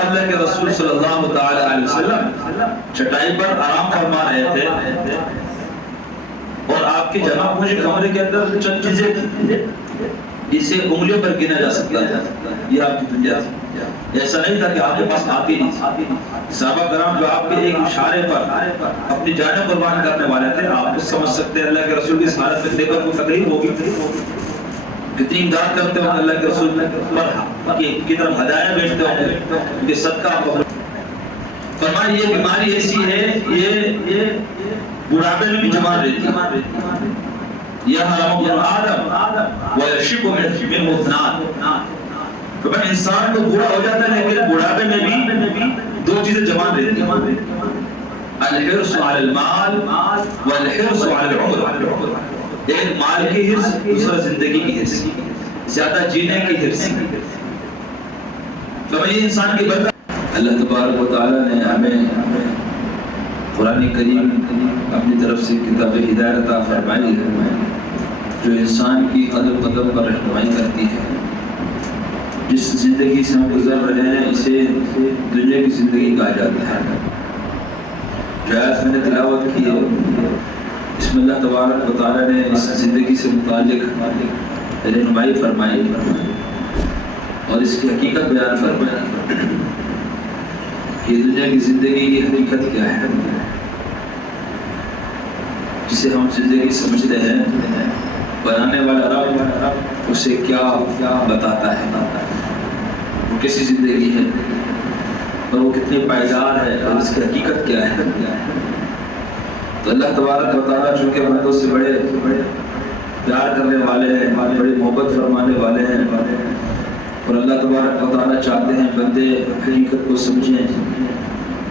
اللہ کے رسول صلی اللہ تعالی علیہ وسلم چٹائی پر آرام فرما رہے تھے اور آپ کی جناب مجھے کمرے کے اندر چند چیزیں تھیں جسے انگلیوں پر گنا جا سکتا ہے. یہ آپ کی دنیا تھی. ایسا نہیں تھا کہ آپ کے پاس آتی نہیں تھی. صحابہ کرام جو آپ کے ایک اشارے پر اپنی جانیں قربان کرنے والے تھے. آپ کو سمجھ سکتے ہیں اللہ کے رسول کی حالت میں دیکھ کر کوئی تکلیف ہوگی کتنی امداد کرتے ہوں اللہ کے رسول پر کی طرف ہدایت بھیجتے ہوں کہ صدقہ آپ کو. فرمایا یہ بیماری ایسی ہے یہ بڑھاپے میں بھی جوان رہتی ہے. یحرم ابن آدم ویشب منہ اثنان. تو انسان تو بوڑھا ہو جاتا ہے لیکن بڑھاپے میں بھی دو چیزیں جوان رہتی ہیں. الحرص علی المال والحرص علی العمر. ایک مال کی حرص, دوسرا زندگی کی حرص, زیادہ جینے کی حرص. تو یہ انسان کی برکت. اللہ تبارک و تعالی نے ہمیں قرآن کریم اپنی طرف سے کتاب ہدایت عطا فرمائی ہے جو انسان کی قدم قدم پر رہنمائی کرتی ہے. جس زندگی سے ہم گزر رہے ہیں اسے دنیا کی زندگی کہا جاتا ہے. جو آیت میں نے تلاوت کی ہے اس میں اللہ تبارک و تعالی نے اس زندگی سے متعلق رہنمائی فرمائی اور اس کی حقیقت بیان فرمائی کہ دنیا کی زندگی کی حقیقت کیا ہے جسے ہم زندگی سمجھتے ہیں. بنانے والا رب اسے کیا بتاتا ہے, وہ کیسی زندگی ہے اور وہ کتنی پائیدار ہے اور اس کی حقیقت کیا ہے. تو اللہ تبارک و تعالیٰ چونکہ بندوں سے بڑے پیار کرنے والے ہیں, بڑی محبت فرمانے والے ہیں اور اللہ تبارک و تعالیٰ چاہتے ہیں بندے حقیقت کو سمجھیں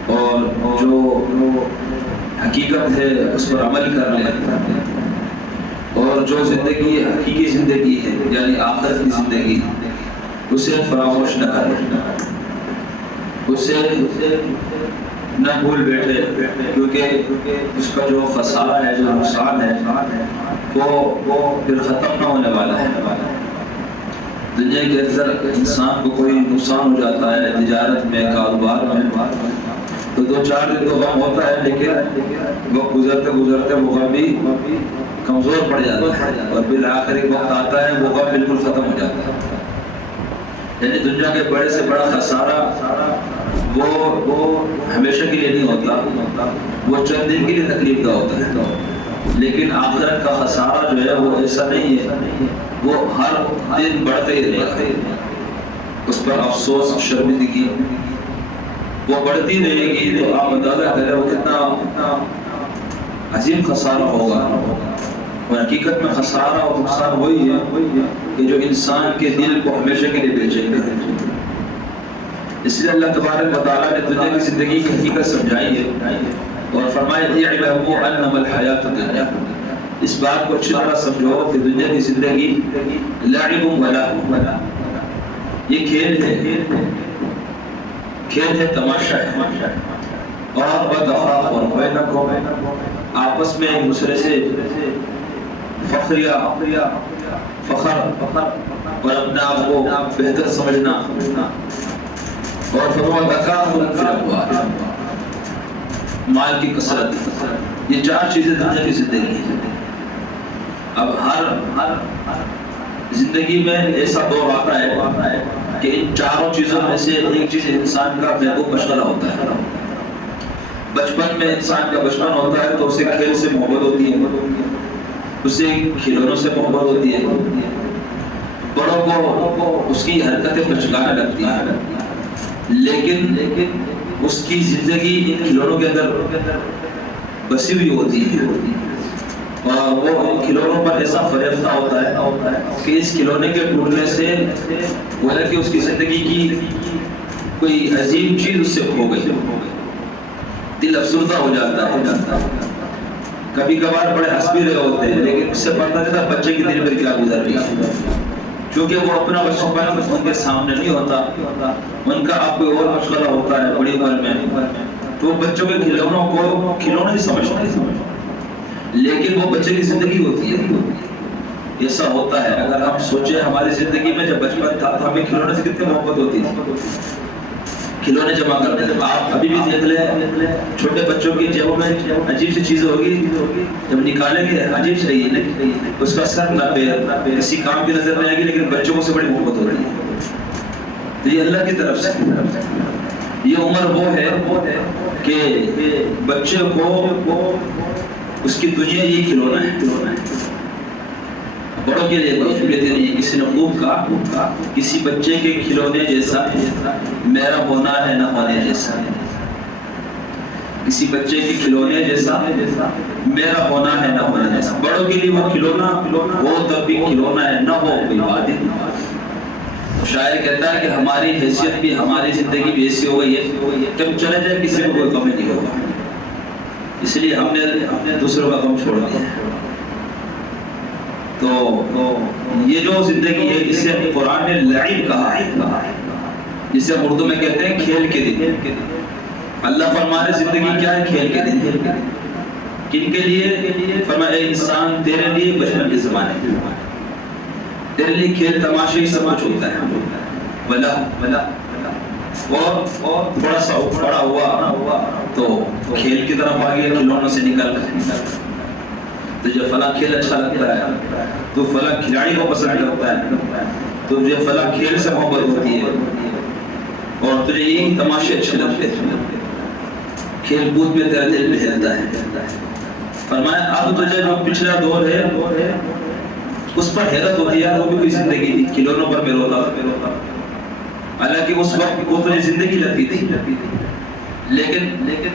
اور جو حقیقت ہے اس پر عمل کر لیں اور جو زندگی حقیقی زندگی ہے یعنی آخرت کی زندگی اسے فراموش نہ کریں, اسے نہ بھول بیٹھے کیونکہ اس کا جو خسارہ ہے جو نقصان ہے وہ پھر ختم نہ ہونے والا ہے. دنیا کے اندر انسان کو کوئی نقصان ہو جاتا ہے تجارت میں کاروبار میں تو دو چار دن تو غم ہوتا ہے لیکن وقت گزرتے گزرتے وہ غم بھی کمزور پڑ جاتا ہے اور پھر آخر ایک وقت آتا ہے وہ غم بالکل ختم ہو جاتا ہے. یعنی دنیا کے بڑے سے بڑا خسارہ وہ ہمیشہ کے لیے نہیں ہوتا, وہ چند دن کے لیے تکلیف دہ ہوتا ہے. لیکن آخرت کا خسارہ جو ہے وہ ایسا نہیں ہے, وہ ہر دن بڑھتے ہی رہے گا. اس پر افسوس شرمندگی وہ بڑھتی رہے گی. تو آپ اندازہ کریں وہ کتنا عظیم خسارہ ہوگا. اور حقیقت میں خسارہ اور نقصان وہی ہے کہ جو انسان کے دل کو ہمیشہ کے لیے بیچے گا. اس لیے اللہ تبارک و تعالیٰ نے دنیا کی زندگی کی حقیقت سمجھائی ہے اور فرمایا اعلموا انما الحیات الدنیا. اس بات کو اچھی طرح سمجھو کہ دنیا کی زندگی لعب ولہو, یہ کھیل ہے تماشا ہے اور وتفاخر بینکم, آپس میں ایک دوسرے سے فخر اور اپنے آپ کو بہتر سمجھنا اور تکاثر فی الاموال, مال کی کثرت. یہ چار چیزیں دنیا کی زندگی ہے. اب ہر زندگی میں ایسا دور آتا ہے کہ ان چاروں چیزوں میں سے ایک چیز انسان کا محبوب مشغلہ ہوتا ہے. بچپن میں انسان کا بچپن ہوتا ہے تو اسے کھیل سے محبت ہوتی ہے, اسے کھلونوں سے محبت ہوتی ہے, بڑوں کو اس کی حرکتیں مچلانے لگتی ہیں. لیکن اس کی زندگی ان کھلونوں کے اندر بسی ہوئی ہوتی ہے اور وہ ان کھلونوں پر ایسا فریفتہ ہوتا ہے کہ اس کھلونے کے ٹوٹنے سے گویا کہ اس کی زندگی کی کوئی عظیم چیز اس سے کھو گئی. دل افسردہ ہو جاتا ہے. کبھی کبھار بڑے ہنس بھی رہے ہوتے ہیں لیکن اس سے پتہ چلتا بچے کی دل میں کیا گزر رہی ہے, کیونکہ وہ اپنا بچپن ان کے سامنے نہیں ہوتا, ان کا اب کوئی اور مشغلہ ہوتا ہے بڑی عمر میں. تو بچوں کے کھلونوں کو کھلونے ہی سمجھتے ہیں لیکن وہ بچے کی زندگی ہوتی ہے. ایسا ہوتا ہے اگر ہم سوچیں ہماری زندگی میں جب بچپن تھا تو ہمیں کھلونے سے کتنی محبت ہوتی تھی. کھلونے جمع کرتے تھے. آپ ابھی بھی دیکھ لیں چھوٹے بچوں کی جیبوں میں عجیب سی چیزیں ہوگی, جب نکالیں گے عجیب سے ہی نہیں, اس کا سر نہ پیر کسی کام کی نظر نہیں آئے گی, لیکن بچوں کو سے بڑی محبت ہو رہی ہے. تو یہ اللہ کی طرف سے یہ عمر وہ ہے کہ بچے کو اس کی دنیا یہ کھلونا ہے. بڑوں کے لیے کوئی اہمیت نہیں ہے. کسی نے خوب کہا کسی بچے کے کھلونے جیسا میرا ہونا ہے نہ ہونے جیسا. کسی بچے کے کھلونے جیسا میرا ہونا ہے نہ ہونے جیسا. بڑوں کے لیے وہ کھلونا وہ تب بھی کھلونا ہے, نہ ہو کوئی بات ہی نہیں. شاعر کہتا ہے کہ ہماری حیثیت بھی ہماری زندگی بھی ایسی ہو گئی ہے کہ ہم چلے جائیں کسی کو کوئی غم نہیں ہوگا, اس لیے ہم نے دوسروں کا غم چھوڑ دیا ہے. تو یہ جو زندگی ہے اسے قرآن نے لعب کہا ہے, جسے ہم اردو میں کہتے ہیں کھیل کے دن. اللہ فرمانے زندگی کیا ہے؟ کھیل کے دن. کن کے لیے؟ فرمایا اے انسان تیرے لیے بچپن کے زمانے, تیرے لیے کھیل تماشے سب کچھ ہوتا ہے. ولا اور تھوڑا سا بڑا ہوا تو کھیل کی طرف آ گیا, کھلونوں سے نکل کر تجھے فلاں کھیل اچھا لگتا ہے, تو فلاں کھلاڑی کو پسند کرتا ہے, تجھے فلاں کھیل سے محبت ہوتی ہے, اور تجھے یہی تماشے اچھے لگتے ہیں, کھیل کود میں تیرا دل بہلتا ہے. فرمایا اب تجھے جو پچھلا دور ہے اس پر حیرت ہوتی ہے, وہ بھی کوئی زندگی تھی, کھلونوں پر میں روتا. حالانکہ اس وقت وہ تجھے زندگی لگتی تھی, لیکن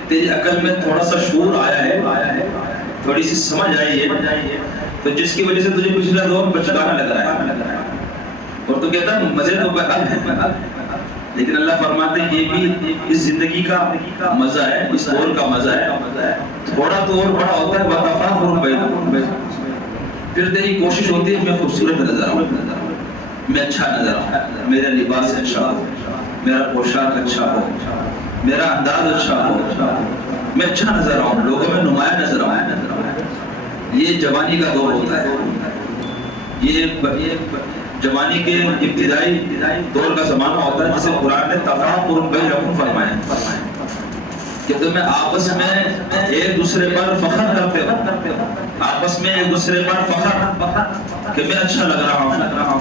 تیری عقل میں تھوڑا سا شعور آیا ہے, تھوڑی سی سمجھ آئی ہے, تو جس کی وجہ سے تجھے پچھلا دور بچگانا لگ رہا ہے, اور تو کہتا ہے مزے تو اب ہے. لیکن اللہ فرماتے ہیں یہ بھی اس زندگی کا مزہ ہے, اس دور کا مزہ ہے. تھوڑا دور بڑا ہوتا ہے, بتفاخر بینکم, پھر تیری کوشش ہوتی ہے میں خوبصورت نظر آؤں, میں اچھا نظر آؤں, میرا لباس اچھا ہو, میرا پوشاک اچھا ہو, میرا انداز اچھا ہو, میں اچھا نظر آؤں, لوگوں میں نمایاں نظر آؤں. یہ جوانی کا دور ہوتا ہے. یہ جوانی کے ابتدائی دور کا زمانہ ہوتا ہے جسے قرآن نے تفاخر بینکم فرمایا کہ تمہیں آپس میں ایک دوسرے پر فخر کرتے ہو, آپس میں ایک دوسرے پر فخر کہ میں اچھا لگ رہا ہوں,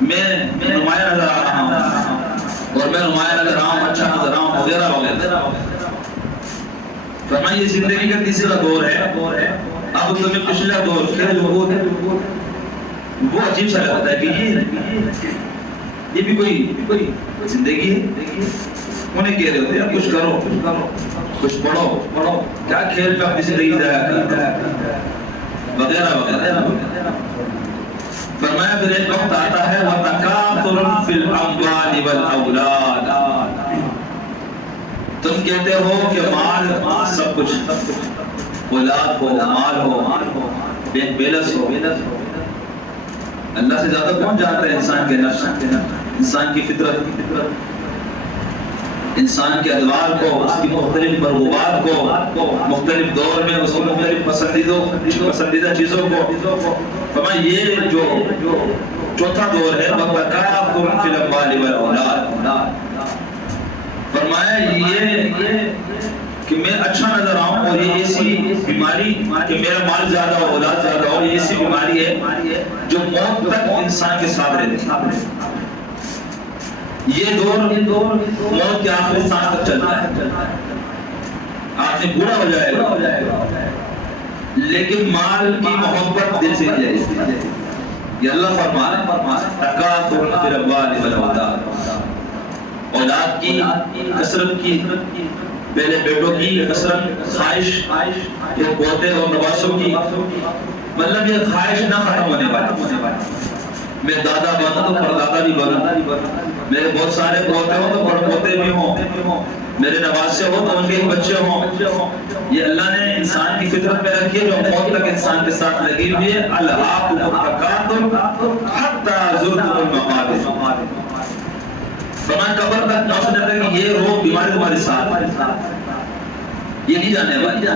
میں نمایاں نظر آ رہا ہوں, اور میں نمایاں نظر رہا ہوں, اچھا نظر رہا ہوں, وغیرہ وغیرہ. فرمایا یہ زندگی کا تیسرا دور ہے. اب تمہیں پچھلا دور کھیل وہ عجیب سا لگتا ہے کہ یہ بھی کوئی زندگی ہے. انہیں کہہ رہے ہوتے ہیں کچھ کرو, کچھ پڑھو, کیا کھیل پہ اپنی زندگی ضائع کرتا وغیرہ وغیرہ. فرمایا پھر ایک وقت آتا ہے وَتَكَاثُرٌ فِي الْأَمْوَالِ وَالْأَوْلَادِ, تم کہتے ہو کہ مال سب کچھ, اولاد ہو, مال ہو, بینک بیلنس ہو. اللہ سے زیادہ کون جانتا ہے انسان کے نفس, انسان کی فطرت, انسان کے ادوار کو, اس کی مختلف مرغوبات کو, مختلف دور میں اس کی مختلف پسندیدہ چیزوں کو. فرمایا یہ جو چوتھا دور ہے وَتَكَاثُرٌ فِي الْأَمْوَالِ وَالْأَوْلَادِ, فرمایا یہ کہ میں اچھا نظر آؤں, اور یہ ایسی بیماری کہ میرا مال زیادہ ہو, اولاد زیادہ ہو, یہ ایسی بیماری ہے جو موت تک انسان کے ساتھ رہتی ہے. یہ دور موت کے آخری سانس تک چلتا ہے. آپ نے بوڑھا ہو جائے گا لیکن مال کی محبت دل سے کی جائے گی. یہ اللہ فرمانا تکاثر فی الاموال والأولاد, اولاد کی کثرت کی, پہلے بیٹوں کی کثرت, خواہش, یہ پوتے اور نواسوں کی, مطلب یہ خواہش نہ ختم ہونے والی. میں دادا بنا تو پردادا بھی بنا, میرے بہت سارے پوتے ہوں تو پڑپوتے بھی ہوں, میرے نواسے ہو تو ان کے بچے ہوں. یہ اللہ نے انسان کی فطرت میں رکھی ہے جو موت تک انسان کے ساتھ لگی ہوئی ہے. الہاکم التکاثر حتی زرتم المقابر, فرمایا قبر تک نوشن رہتا ہے کہ یہ روح بیماری تمہارے ساتھ, یہ نہیں جانے والی.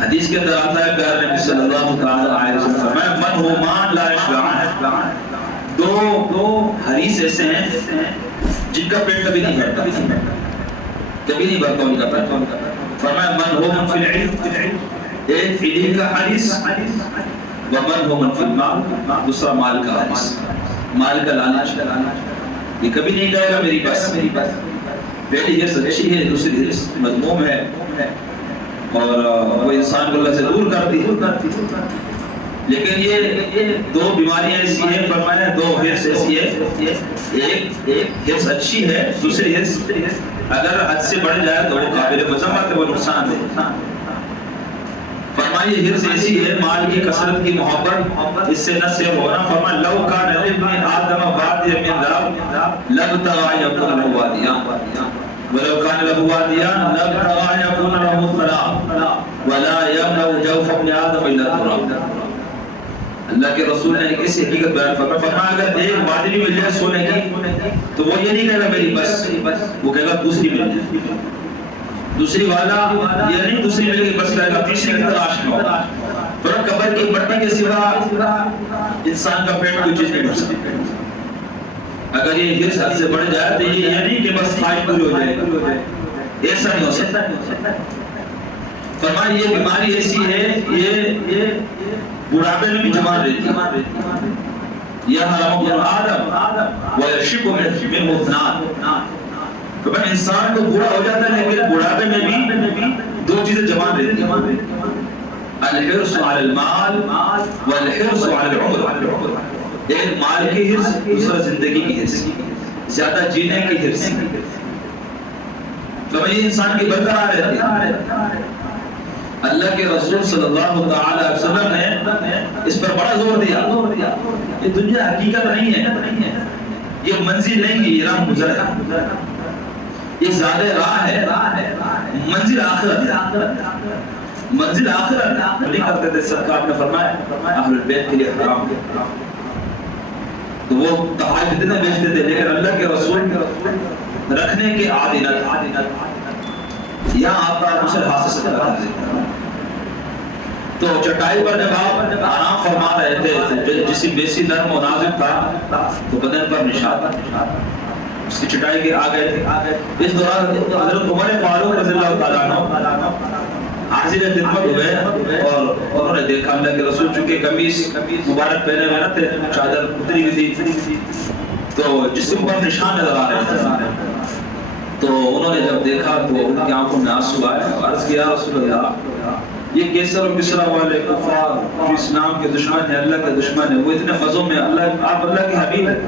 حدیث کے اندر آتا ہے پیارے نبی صلی اللہ علیہ وسلم فرمایا من ہو مان لا یشبعان, دو حریص ایسے ہیں جن کا پیٹ کبھی نہیں بھرتا، کبھی نہیں بھرتا ان کا پیٹ. فرمایا من ہو من فی العلم، ایک علم کا حارث، ومن ہو من فی المال، دوسرا مال کا حارث، مال کا لالچ. یہ کبھی نہیں کہے گا میری بس. پہلی حرص اچھی ہے، دوسری حرص مذموم ہے اور وہ انسان کو اللہ سے دور کرتی ہے. لیکن یہ دو بیماریاں ایسی ہیں، فرمایا دو حرص ایسی ہے، ایک حرص اچھی ہے، دوسری حرص اگر حد سے بڑھ جائے تو وہ قابل مذمت ہے، وہ نقصان ہے. فرمایا یہ حرص ایسی ہے، مال کی کثرت کی محبت، اس سے نہ سیر ہونا. فرمایا لو کان لابن آدم وادی من ذهب لابتغى يكون له واديان ولو كان له واديان لابتغى يكون له ثرى ولا يملأ جوف ابن آدم الا التراب. اللہ کے رسول نے ایک ایسی حقیقت بیان فرمایا اگر ایک وادی بھی مل جائے سونے کی تو وہ یہ نہیں کہے گا میری بس، وہ کہے گا دوسری مل جائے. دوسری والا یہ نہیں دوسری مل گئی بس کہے گا تیسری کی تلاش میں ہوگا. پر قبر کی مٹی کے سوا انسان کا پیٹ کوئی چیز نہیں بھر سکتی. اگر یہ حرص حد سے بڑھ جائے تو یہ نہیں کہ بس خواہش پوری ہو جائے، ایسا نہیں ہو سکتا. فرمایا یہ بیماری ایسی ہے، یہ بڑھاپے میں بھی جمع رہتی ہے. یہ حرام ابن آدم ویشب منہ اثنان. تو انسان کو بوڑھا ہو جاتا ہے لیکن بڑھاپے میں بھی دو چیزیں جمع رہتی ہیں، الحرص علی المال والحرص علی العمر. ایک مال کی حرص، دوسرا زندگی کی حرص، زیادہ جینے کی حرص. تو یہ انسان کی برقرار رہتی ہے. اللہ کے رسول صلی اللہ تعالی علیہ وسلم نے اس پر بڑا زور دیا. یہ دنیا حقیقت نہیں ہے، یہ منزل نہیں ہے، یہ راہ گزر ہے، یہ زیادہ راہ ہے، منزل آخرت ہے. منزل آخرت نہیں کرتے تھے صدقہ. آپ نے فرمایا اہل البیت کے لیے حرام ہے تو وہ تحائف اتنے بیچتے تھے، لیکن اللہ کے رسول رکھنے کے عادی نہ تھے. یہاں آپ کا دوسرے ہاتھ سے صدقہ کر دیتا. تو چٹائی پر جب آپ آرام فرما رہے تھے، جس بیسی نرم و نازک تھا تو بدن پر نشان اس کی چٹائی کے آگئے تھے. اس دوران حضرت عمر فاروق رضی اللہ تعالیٰ عنہ حاضر خدمت ہوئے اور انہوں نے دیکھا اللہ کے رسول چونکہ قمیص مبارک پہنے ہوئے نہ تھے، چادر اتری ہوئی تھی تو جسم پر نشان نظر آ رہے تھے. تو انہوں نے جب دیکھا تو ان کی آنکھوں میں آنسو آئے. عرض کیا رسول اللہ یہ کیسر و کسرا والے کفار جو اسلام کے دشمن ہیں، اللہ کے دشمن ہیں، وہ اتنے مزوں میں آپ اللہ کے حبیب ہیں،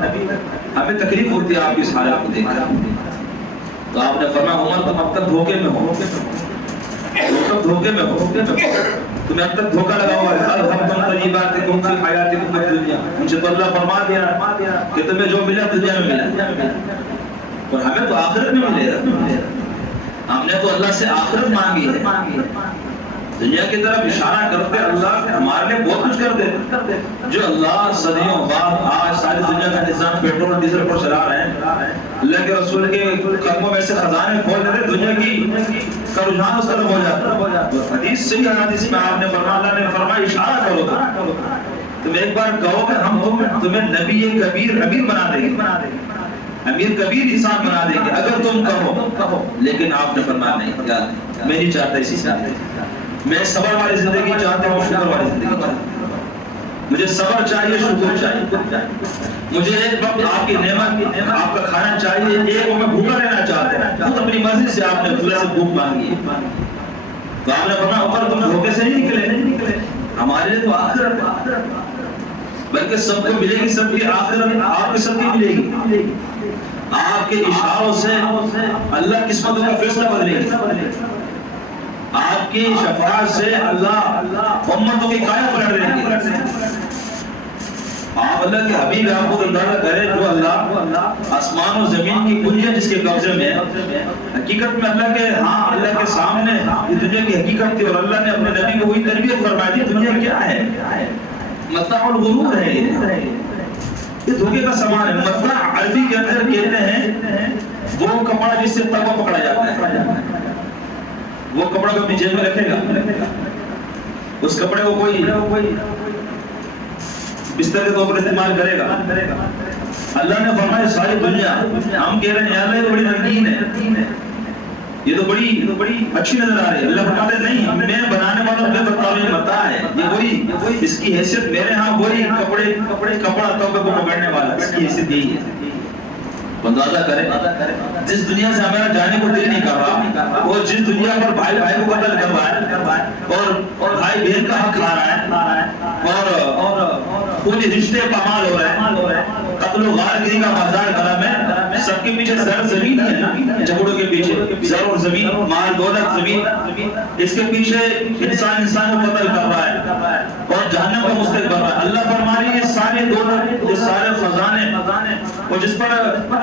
ہمیں تکلیف ہوتی ہے آپ کی اس حالت کو دیکھ کر. تو آپ نے فرمایا عمر تم اب تک دھوکے میں ہو، تمہیں اب تک دھوکہ لگا ہوا ہے. ہر ہم تم طیباتکم فی حیاتکم الدنیا، ان سے تو اللہ فرما دیا کہ تمہیں جو ملا دنیا میں ملا اور ہمیں تو آخرت میں ملے گا. ہم نے تو اللہ سے آخرت مانگی ہے. دنیا کی طرف اشارہ کرتے اللہ ہمارے لیے بہت کچھ کر دے. جو اللہ صدیوں بعد آج ساری دنیا کا نظام پیٹرول ڈیزل پر چلا رہے ہیں، اللہ کے رسول کے قدموں میں سے خزانے کھول رہے، دنیا کی کا رجحان اس طرف ہو جاتا. حدیث صحیح حدیث میں آپ نے فرمایا، اللہ نے فرمایا اشارہ کرو. تم ایک بار کہو کہ ہم تمہیں نبی کبیر امیر بنا دیں گے، امیر کبیر انسان بنا دیں گے اگر تم کہو. لیکن آپ نے فرمایا نہیں، یاد میں نہیں چاہتا اسی سے. میں صبر والی زندگی چاہتا ہوں، شکر والی زندگی چاہتا ہوں. مجھے صبر چاہیے، شکر چاہیے. مجھے ایک وقت آپ کی نعمت آپ کا کھانا چاہیے، ایک وقت میں بھوکا رہنا چاہتا ہوں. خود اپنی مرضی سے آپ نے خدا سے بھوک مانگی ہے. تو آپ نے فرمایا عمر تم دھوکے سے نہیں نکلے، ہمارے لیے تو آخرت بلکہ سب کو ملے گی، سب کی آخرت آپ کے سب کی ملے گی. آپ کے اشاروں سے اللہ قسمتوں کا فیصلہ بدلے گا. آپ کی شفاعت سے اللہ امتوں کی قائم پلٹ رہے گی. آپ اللہ کے حبیب آپ کو اندازہ کریں جو اللہ آسمان و زمین کی کنجیاں جس کے قبضے میں حقیقت میں اللہ کے اللہ کے سامنے یہ دنیا کی حقیقت تھی اور اللہ نے اپنے نبی کو وہی تربیت فرمائی دی. دنیا کیا ہے؟ متاع الغرور ہے. یہ دھوکے کا سامان ہے. متاع عربی کے اندر کہتے ہیں وہ کپڑا جس سے توا پکڑا جاتا ہے. وہ کپڑا کو اپنی جیب میں رکھے گا، اس کپڑے کو کوئی بستر کے طور پر استعمال کرے گا. اللہ نے فرمایا ساری دنیا، ہم کہہ رہے ہیں اللہ یہ تو بڑی رنگین ہے، یہ تو بڑی اچھی نظر آ رہی ہے، اللہ فرماتے ہیں نہیں، میں بنانے والا بے بتاوی متا ہے، یہ وہی اس کی حیثیت میرے ہاں وہی کپڑا توبے کو پکڑنے والا، اس کی حیثیت یہی ہے۔ اندازہ کریں جس دنیا سے ہمارا جانے کو دل نہیں کر رہا، اور جس دنیا پر بھائی کو قتل کر رہا ہے اور بھائی بہن کا حق کھا رہا ہے اور پوری رشتے پامال ہو رہے ہیں، قتل و غارگری کا بازار گرم ہے، سب کے پیچھے زر زمین ہے نا، جھگڑوں کے پیچھے زر اور زمین، مال دولت زمین، اس کے پیچھے انسان کو قتل کر رہا ہے اور جہنم کا مستحق بن رہا ہے۔ اللہ فرما رہی ہے یہ سارے دولت، یہ سارے خزانے اور جس پر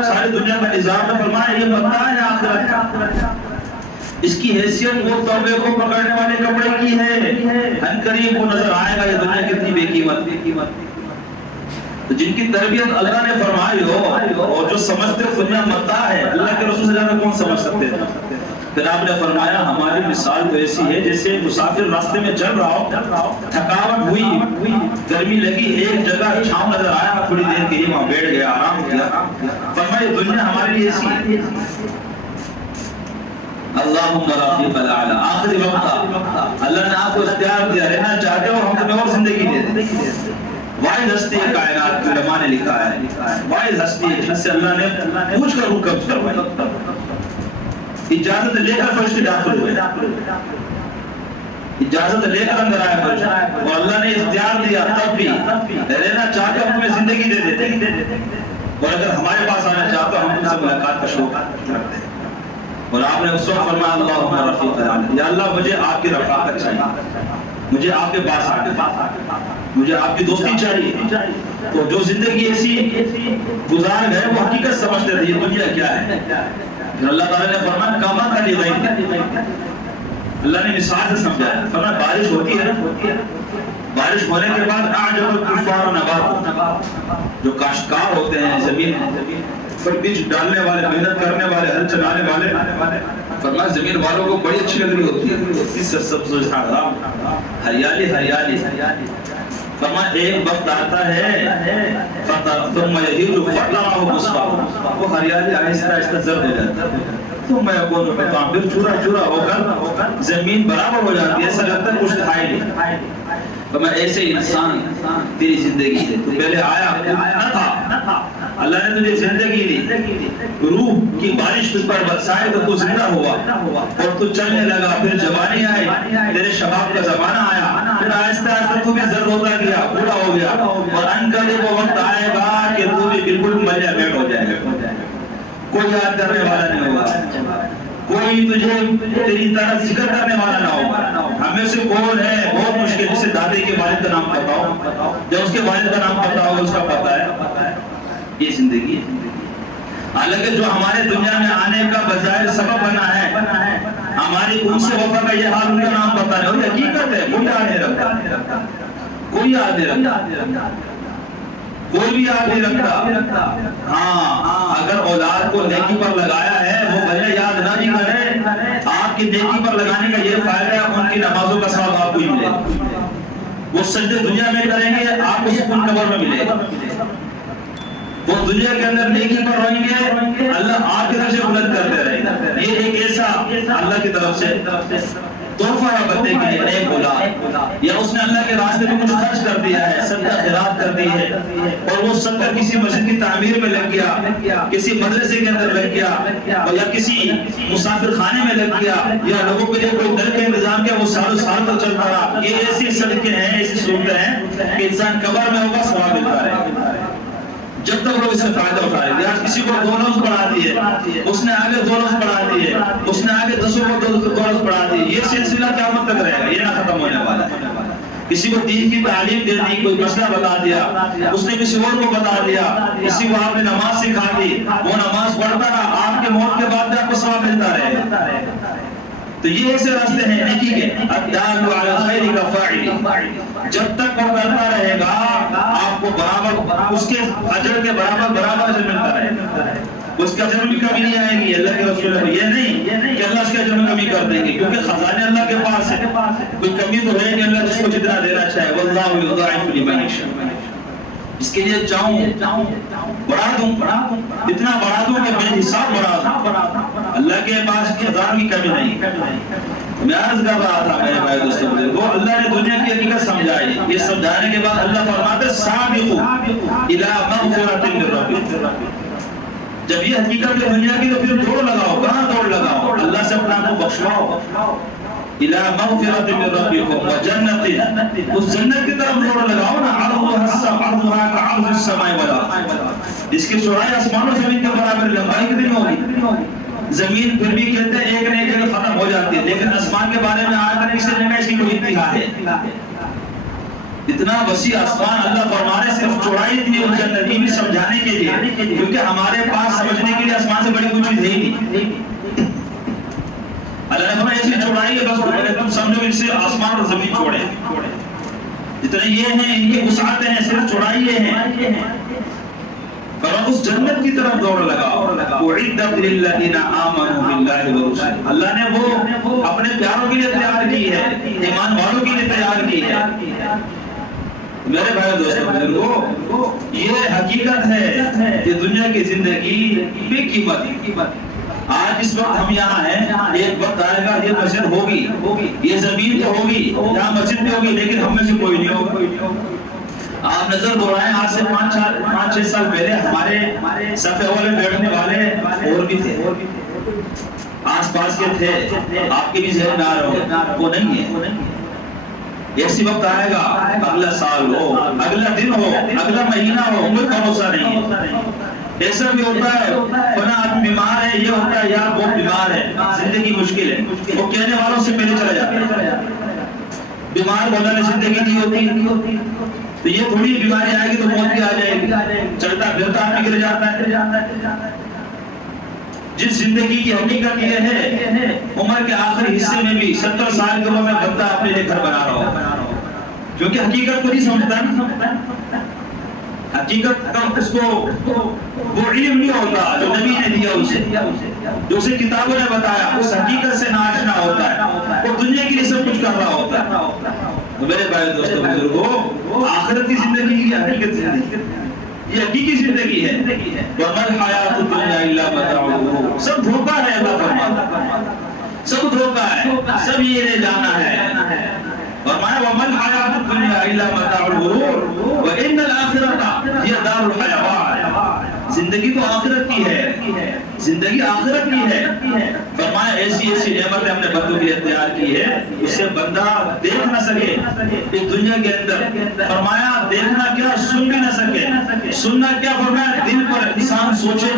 ساری دنیا کا نظام نے فرمایا یہ متاع ہے آخرت کا، اس کی حیثیت وہ توبے کو پکڑنے والے کپڑے کی ہے، ان قریب وہ نظر آئے گا یہ دنیا کتنی بے قیمت۔ تو جن کی تربیت اللہ نے فرمائی ہو اور جو سمجھتے دنیا متاع ہے، اللہ کے رسول سے زیادہ کون سمجھ سکتے ہیں؟ پھر آپ نے فرمایا ہماری مثال تو ایسی ہے جیسے مسافر راستے میں چل رہا ہو، تھکاوٹ ہوئی، گرمی لگی، ایک جگہ چھاؤں نظر آیا، تھوڑی دیر کے لیے وہاں بیٹھ گیا، آرام کیا۔ فرمایا دنیا ہمارے لیے ایسی ہے۔ اللہم رفیق الاعلی، آخری وقت اللہ نے آپ کو اختیار دیا، رہنا چاہتے ہو ہم تمہیں اور زندگی دے دیں۔ واحد ہستی کائنات کی علماء نے لکھا ہے، واحد ہستی جس سے اللہ نے پوچھ کر روح قبض کروائی، اجازت لے کر فرشتے داخل ہوئے، اجازت لے کر اندر آئے فرشتے، اور اللہ نے اختیار دیا تب بھی رہنا چاہتے ہم تمہیں زندگی دے دیتے، اور اگر ہمارے پاس آنا چاہتے ہم تم سے ملاقات کا شوق رکھتے ہیں۔ اور آپ نے اس وقت فرمایا اللہم رفیق الاعلی، یا اللہ مجھے آپ کی رفاقت چاہیے، مجھے آپ کے پاس آنا، مجھے آپ کی دوستی چاہیے۔ تو جو زندگی ایسی گزار گئے وہ حقیقت سمجھتے تھے یہ دنیا کیا ہے۔ پھر اللہ تعالیٰ نے فرمایا کما کلی غیب، اللہ نے مثال سے سمجھایا، فرمایا بارش ہوتی ہے نا، بارش ہونے کے بعد اعجب الکفار نبات، جو کاشتکار ہوتے ہیں زمین پر بیج ڈالنے والے، محنت کرنے والے، ہل چلانے والے، فرمایا زمین والوں کو بڑی اچھی لگ رہی ہوتی ہے، سرسبز و زرخیز، ہریالی، فرمایا ایک وقت آتا ہے ثم یہیج فطلعہ مصفرا، وہ ہریالی آہستہ زرد ہو جاتا ہے، ثم یکون حطاما، پھر چورا ہو کر زمین برابر ہو جاتی ہے، ایسا لگتا ہے کچھ کھائے نہیں۔ فرمایا ایسے انسان تیری زندگی ہے، تو پہلے آیا نہ تھا، اللہ نے تجھے زندگی دی، روح کی بارش تجھ پر برسائے تو تو زندہ ہوا، اور تو چلنے لگا، پھر جوانی آئی، تیرے شباب کا زمانہ آیا، پھر آہستہ تو بھی زرد ہوتا گیا، بوڑھا ہو گیا، اور انقریب وہ وقت آئے گا کہ تو بھی بالکل ملیا بیٹ ہو جائے گا، کوئی یاد کرنے والا نہیں ہوگا، کوئی تجھے تیری طرح ذکر کرنے والا نہ ہوگا۔ ہمیں سے کون ہے بہت مشکل جسے دادے کے والد کا نام پتا ہو، یا اس کے والد کا نام پتا ہو، اس کا پتا ہے، یہ زندگی ہے۔ حالانکہ جو ہمارے دنیا میں آنے کا بظاہر سبب بنا ہے، ہماری ان سے وفا کا یہ حال ان کا نام پتا نہیں، اور حقیقت ہے کوئی یاد نہیں رکھتا، کوئی یاد نہیں رکھتا، کوئی بھی یاد نہیں رکھتا۔ ہاں اگر اولاد کو نیکی پر لگایا ہے وہ بھلے یاد نہ بھی کرے، آپ کی نیکی پر لگانے کا یہ فائدہ ہے ان کی نمازوں کا ثواب آپ کو ہی ملے، وہ سجدے دنیا میں کریں گے آپ کو سکون قبر میں ملے گا، وہ دنیا کے اندر نیکی پر رہیں گے اللہ آپ کی طرف سے بلند کرتے رہیں گے۔ یہ ایک ایسا اللہ کی طرف سے تحفہ ہے بندے کے لیے، ایک اولاد، یا اس نے اللہ کے راستے میں کچھ خرچ کر دیا ہے، صدقہ خیرات کر دی ہے، اور وہ صدقہ کسی مسجد کی تعمیر میں لگ گیا، کسی مدرسے کے اندر لگ گیا، یا کسی مسافر خانے میں لگ گیا، یا لوگوں کے لیے کوئی در کا انتظام کیا، وہ سالوں سال تک چلتا رہا۔ یہ ایسی صدقے ہیں، ایسی صورتیں ہیں کہ انسان قبر میں ہوگا ثواب ملتا رہے جب تک لوگ اس سے فائدہ اٹھا رہے ہیں۔ آج کسی کو 2 لفظ پڑھا دیے، اس نے آگے 2 لفظ پڑھا دیے، اس نے آگے 10 کو 2 لفظ پڑھا دیے، یہ سلسلہ قیامت تک رہے گا، یہ نہ ختم ہونے والا ہے۔ کسی کو دین کی تعلیم دے دی، کوئی مسئلہ بتا دیا، اس نے کسی اور کو بتا دیا، کسی کو آپ نے نماز سکھا دی، وہ نماز پڑھتا رہا، آپ کے موت کے بعد آپ کو ثواب ملتا رہے گا۔ تو یہ ایسے راستے ہیں نیکی کے، الدال علی الخیر کفاعل، جب تک وہ کرتا رہے گا آپ کو برابر اس کے اجر کے برابر اجر ملتا رہے گا، اس کے اجر میں کمی نہیں آئے گی۔ اللہ کے رسول نے یہ نہیں کہ اللہ اس کے اجر میں کمی کر دیں گے، کیونکہ خزانے اللہ کے پاس ہے، کوئی کمی تو ہے نہیں، اللہ جس کو جتنا دینا چاہے، واللہ یضاعف لمن یشاء، اس کے لیے چاہوں بڑھا دوں، اتنا بڑھا دوں کہ بے حساب بڑھا دوں، اللہ کے پاس خزانوں کی کمی نہیں۔ میں عرض کر رہا تھا میرے بھائی دوستوں کو، اللہ نے دنیا کی حقیقت سمجھائی، یہ سمجھانے کے بعد اللہ فرماتے ہیں سابقوا الی مغفرۃ من ربکم۔ جب یہ حقیقت ہے دنیا کی تو پھر دوڑ لگاؤ، کہاں دوڑ لگاؤ؟ اللہ سے اپنا کو بخشواؤ، الی مغفرۃ من ربکم وجنۃ، اس جنت کی طرف دوڑ لگاؤ نا، عرضها كعرض السماء والارض، جس کی چوڑائی آسمان و زمین کے برابر، لمبائی کتنی ہوگی؟ زمین پھر بھی کہتے ہیں ایک نہ ایک جگہ ختم ہو جاتی ہے، لیکن آسمان کے بارے میں آج تک کسی نے کہا اس کی کوئی انتہا ہے؟ اتنا وسیع آسمان، اللہ فرما رہے صرف چوڑائی تھی اس جنت میں سمجھانے کے لیے، کیونکہ ہمارے پاس سمجھنے کے لیے آسمان سے بڑی کوئی چیز ہے ہی نہیں۔ اللہ نے فرمایا ایسی چوڑائی ہے بس تم سمجھو ان سے آسمان اور زمین چھوڑے، جتنے یہ ہیں ان کی وسعتیں ہیں، صرف چوڑائی یہ ہیں، پر اس جنت کی طرف دوڑ لگاؤ، اعدت للذین آمنوا باللہ ورسولہ، اللہ نے وہ اپنے پیاروں کے لیے تیار کی ہے، ایمان والوں کے لیے تیار کی ہے۔ میرے بھائی دوستوں بزرگوں، یہ حقیقت ہے کہ دنیا کی زندگی بے قیمت۔ آج اس وقت ہم یہاں ہیں، ایک وقت آئے گا یہ مسجد ہوگی، یہ زمین تو ہوگی، یہاں مسجد بھی ہوگی، لیکن ہم میں سے کوئی نہیں ہوگا۔ آپ نظر دوڑائیں، آج سے 5-6 سال پہلے ہمارے صف اول میں بیٹھنے والے اور بھی تھے، آس پاس کے تھے، آپ کے بھی ذہن میں آ رہا ہوگا، وہ نہیں ہے۔ ایسی وقت آئے گا، اگلا سال ہو، اگلا دن ہو، اگلا مہینہ ہو، کوئی بھروسہ نہیں ہے۔ ایسا بھی ہوتا ہے فلاں آدمی بیمار ہے، یہ ہوتا ہے یار بہت بیمار ہے، زندگی مشکل ہے، وہ کہنے والوں سے پہلے چلا جاتا ہے۔ بیمار بولا نے زندگی دی ہوتی تو یہ تھوڑی بیماری آئے گی تو موت بھی آ جائے گی، چلتا پھرتا آدمی گر جاتا ہے۔ جس زندگی کی حقیقت یہ ہے، عمر کے آخری حصے میں بھی 70 سال کے عمر میں بندہ اپنے لیے گھر بنا رہا ہو، کیونکہ حقیقت کو نہیں سمجھتا، حقیقت کا اس کو وہ علم نہیں ہوتا جو نبی نے دیا اسے، جو اسے کتابوں نے بتایا، اس حقیقت سے ناشنا ہوتا ہے، وہ دنیا کے لیے سب کچھ کر رہا ہوتا ہے۔ میرے بھائی دوستوں بزرگوں، آخرت کی زندگی یہ حقیقت زندگی، یہ حقیقی زندگی ہے۔ وَمَا الْحَيَاةُ الدُّنْيَا إِلَّا مَتَاعُ الْغُرُورِ، سب دھوکہ ہے، اللہ فرماتا، سب دھوکہ ہے، سب یہ لے جانا ہے۔ فرمایا وَمَا الْحَيَاةُ الدُّنْيَا إِلَّا مَتَاعُ الْغُرُورِ وَإِنَّ الْآخِرَةَ هِيَ دَارُ الْحَيَوَانِ، زندگی تو آخرت کی ہے، زندگی آخرت کی ہے۔ فرمایا ایسی ایسی نعمتیں ہم نے بندوں کے لیے تیار کی ہے، اس سے بندہ دیکھ نہ سکے اس دنیا کے اندر، فرمایا دیکھنا کیا سن بھی نہ سکے، سننا کیا، فرمایا دل پر انسان سوچے،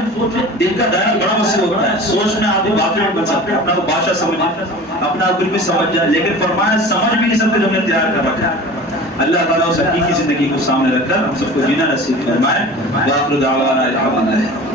دل کا دائرہ بڑا وسیع ہوتا ہے، سوچ میں آدمی باقی بن سکتا ہے، اپنا کو بادشاہ سمجھے، اپنا کچھ بھی سمجھ جائے، لیکن فرمایا سمجھ بھی نہیں سکتے جو ہم نے تیار کر رکھا ہے۔ اللہ تعالیٰ اس حقیقی زندگی کو سامنے رکھ کر ہم سب کو جینا نصیب فرمائے۔ وآخر دعوانا الحمدللہ۔